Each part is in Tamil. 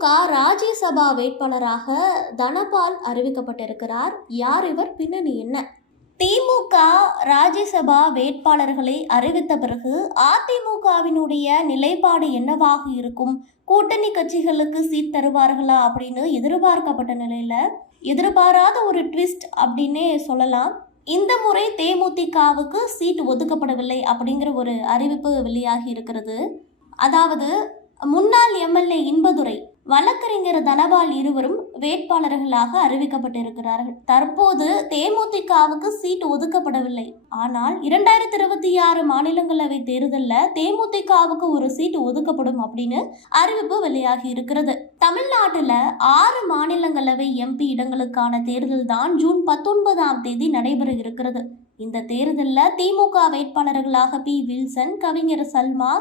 திமுக ராஜ்யசபா வேட்பாளராக தனபால் அறிவிக்கப்பட்டிருக்கிறார். யார் இவர்? பின்னணி என்ன? திமுக ராஜ்யசபா வேட்பாளர்களை அறிவித்த பிறகு அதிமுகவினுடைய நிலைப்பாடு என்னவாக இருக்கும்? கூட்டணி கட்சிகளுக்கு சீட் தருவார்களா அப்படின்னு எதிர்பார்க்கப்பட்ட நிலையில எதிர்பாராத ஒரு ட்விஸ்ட் அப்படின்னே சொல்லலாம். இந்த முறை தேமுதிகவுக்கு சீட் ஒதுக்கப்படவில்லை அப்படிங்கிற ஒரு அறிவிப்பு வெளியாகி இருக்கிறது. அதாவது முன்னாள் எம்எல்ஏ இன்பதுரை வழக்கறிஞர் தனபால் இருவரும் வேட்பாளர்களாக அறிவிக்கப்பட்டிருக்கிறார்கள். தற்போது தேமுதிகவுக்கு சீட் ஒதுக்கப்படவில்லை. ஆனால் இரண்டாயிரத்தி இருபத்தி ஆறு மாநிலங்களவை தேர்தலில் தேமுதிகவுக்கு ஒரு சீட் ஒதுக்கப்படும் அப்படின்னு அறிவிப்பு வெளியாகி இருக்கிறது. தமிழ்நாட்டில் ஆறு மாநிலங்களவை எம்பி இடங்களுக்கான தேர்தல் தான் ஜூன் பத்தொன்பதாம் தேதி நடைபெற இருக்கிறது. இந்த தேர்தலில் திமுக வேட்பாளர்களாக பி. வில்சன் கவிஞர் சல்மா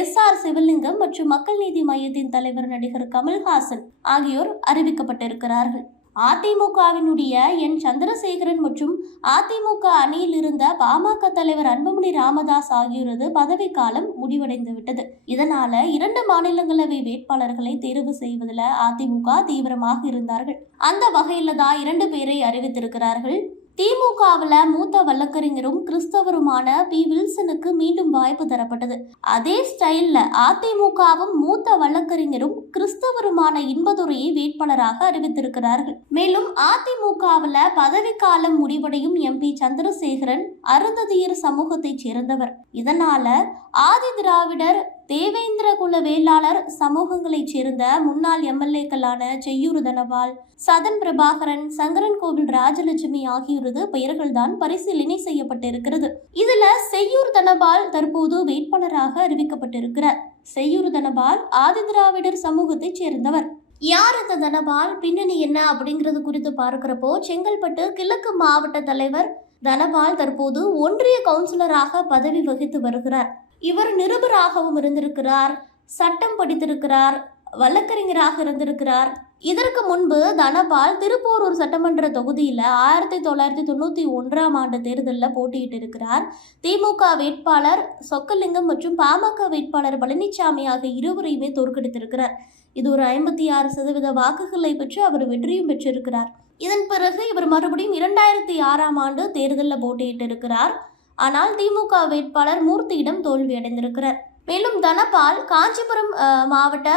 எஸ். ஆர். சிவலிங்கம் மற்றும் மக்கள் நீதி மையத்தின் தலைவர் நடிகர் கமல்ஹாசன் ஆகியோர் அறிவிக்கப்பட்டிருக்கிறார்கள். அதிமுகவினுடைய என். சந்திரசேகரன் மற்றும் அதிமுக அணியில் இருந்த பாமக தலைவர் அன்புமணி ராமதாஸ் ஆகியோரது பதவிக்காலம் முடிவடைந்து விட்டது இதனால இரண்டு மாநிலங்களவை வேட்பாளர்களை தேர்வு செய்வதில் அதிமுக தீவிரமாக இருந்தார்கள். அந்த வகையில தான் இரண்டு பேரை அறிவித்திருக்கிறார்கள். திமுகவில் மூத்த வழக்கறிஞரும் கிறிஸ்தவருமான பி. வில்சனுக்கு மீண்டும் வாய்ப்பு தரப்பட்டது. அதே ஸ்டைலில் அதிமுகவும் மூத்த வழக்கறிஞரும் கிறிஸ்தவருமான இன்பதுரையை வேட்பாளராக அறிவித்திருக்கிறார்கள். மேலும் அதிமுகவில் பதவிக்காலம் முடிவடையும் எம்பி சந்திரசேகரன் அருந்ததியர் சமூகத்தைச் சேர்ந்தவர். இதனால ஆதி திராவிடர் தேவேந்திர குல வேளாளர் சமூகங்களைச் சேர்ந்த முன்னாள் எம்எல்ஏக்களான செய்யூர் தனபால் சதன் பிரபாகரன் சங்கரன் கோவில் ராஜலட்சுமி ஆகியோரது பெயர்கள்தான் பரிசீலனை செய்யப்பட்டிருக்கிறது. இதுல செய்யூர் தனபால் தற்போது வேட்பாளராக அறிவிக்கப்பட்டிருக்கிறார். செய்யூர் தனபால் ஆதிதிராவிடர் சமூகத்தைச் சேர்ந்தவர். யார் இந்த தனபால்? பின்னணி என்ன அப்படிங்கிறது குறித்து பார்க்கிறப்போ செங்கல்பட்டு கிழக்கு மாவட்ட தலைவர் தனபால் தற்போது ஒன்றிய கவுன்சிலராக பதவி வகித்து வருகிறார். இவர் நிருபராகவும் இருந்திருக்கிறார் சட்டம் படித்திருக்கிறார் வழக்கறிஞராக இருந்திருக்கிறார். இதற்கு முன்பு தனபால் திருப்போரூர் சட்டமன்ற தொகுதியில் ஆயிரத்தி தொள்ளாயிரத்தி தொண்ணூற்றி ஒன்றாம் ஆண்டு தேர்தலில் போட்டியிட்டு இருக்கிறார் திமுக வேட்பாளர் சொக்கலிங்கம் மற்றும் பாமக வேட்பாளர் பழனிசாமி ஆகிய இருவரையுமே தோற்கடித்திருக்கிறார். இது ஒரு ஐம்பத்தி ஆறு சதவீத வாக்குகளை பெற்று அவர் வெற்றியும் பெற்றிருக்கிறார். இதன் பிறகு இவர் மறுபடியும் இரண்டாயிரத்தி ஆறாம் ஆண்டு தேர்தலில் போட்டியிட்டு இருக்கிறார் ஆனால் திமுக வேட்பாளர் மூர்த்தியிடம் தோல்வியடைந்திருக்கிறார் மேலும் தனபால் காஞ்சிபுரம் மாவட்ட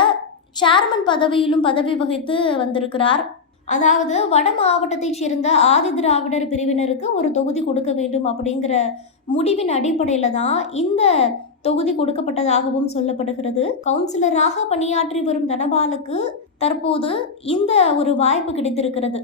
சேர்மன் பதவியிலும் பதவி வகித்து வந்திருக்கிறார். அதாவது வட மாவட்டத்தைச் சேர்ந்த ஆதி திராவிடர் பிரிவினருக்கு ஒரு தொகுதி கொடுக்க வேண்டும் அப்படிங்கிற முடிவின் அடிப்படையில் தான் இந்த தொகுதி கொடுக்கப்பட்டதாகவும் சொல்லப்படுகிறது. கவுன்சிலராக பணியாற்றி வரும் தனபாலுக்கு தற்போது இந்த ஒரு வாய்ப்பு கிடைத்திருக்கிறது.